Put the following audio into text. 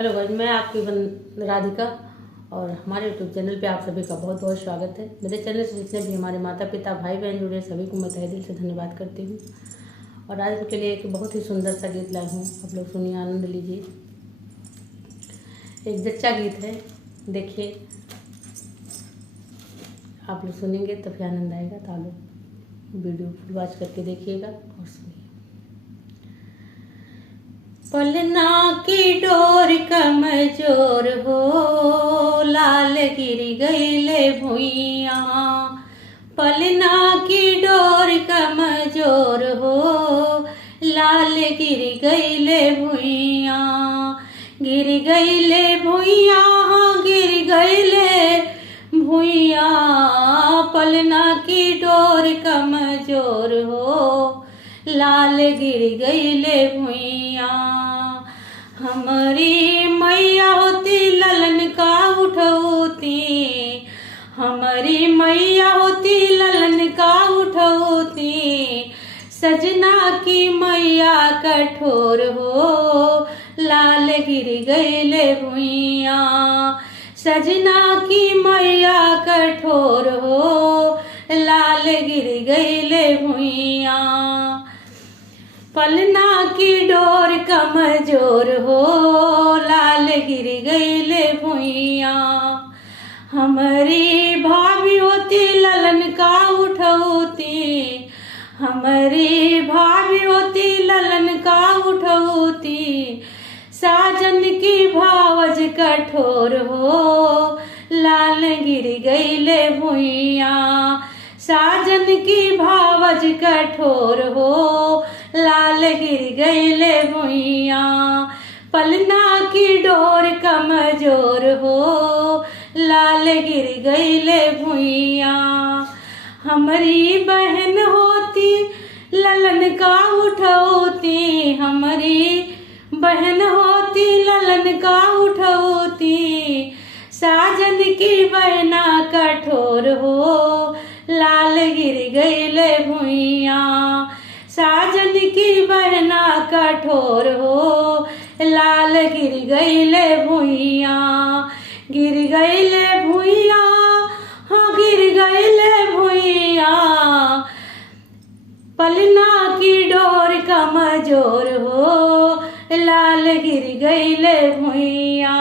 Hello guys, मैं आपकी राधिका और हमारे यूट्यूब चैनल पे आप सभी का बहुत बहुत स्वागत है। मेरे चैनल से जितने भी हमारे माता पिता भाई बहन जुड़े सभी को मैं तहे दिल से धन्यवाद करती हूँ। और आज उनके लिए एक बहुत ही सुंदर सा गीत लाई हूँ, आप लोग सुनिए, आनंद लीजिए। एक जच्चा गीत है, देखिए आप लोग सुनेंगे तो फिर आनंद आएगा। तो आप लोग वीडियो फुल वॉच करके देखिएगा और सुनिए। पलना की डोर कमजोर हो, लाल गिर गईले भुइया। पलना की डोर कमजोर हो, लाल गिर गईले भुइया। गिर गईले भुइया, गिर गईले भुइया। पलना की डोर कमजोर हो, लाल गिर गईले भुइया। हमारी मैया होती ललन का उठौती, हमारी मैया होती ललन का उठौती। सजना की मैया कठोर हो, लाल गिर गईले भुइया। सजना की मैया कठोर हो, लाल गिर गईले भुइया। पलना की डोर कमजोर हो, लाल गिर गईले भुइया। हमारी भाभी होती ललन का उठौती, हमारी भाभी होती ललन का उठौती। साजन की भावज कठोर हो, लाल गिर गईले भुइया। साजन की भावज कठोर हो, लाल गिर गईले भुइया। पलना की डोर कमजोर हो, लाल गिर गईले भुइया। हमारी बहन होती ललन का उठौती, हमारी बहन होती ललन का उठौती। साजन की बहना कठोर हो, लाल गिर गईले भुइया। साजन की बहना कठोर हो, लाल गिर गईले भुइया। गिर गईले भुइया, हाँ गिर गईले भुइया। पलना की डोर कमजोर हो, लाल गिर गईले भुइया।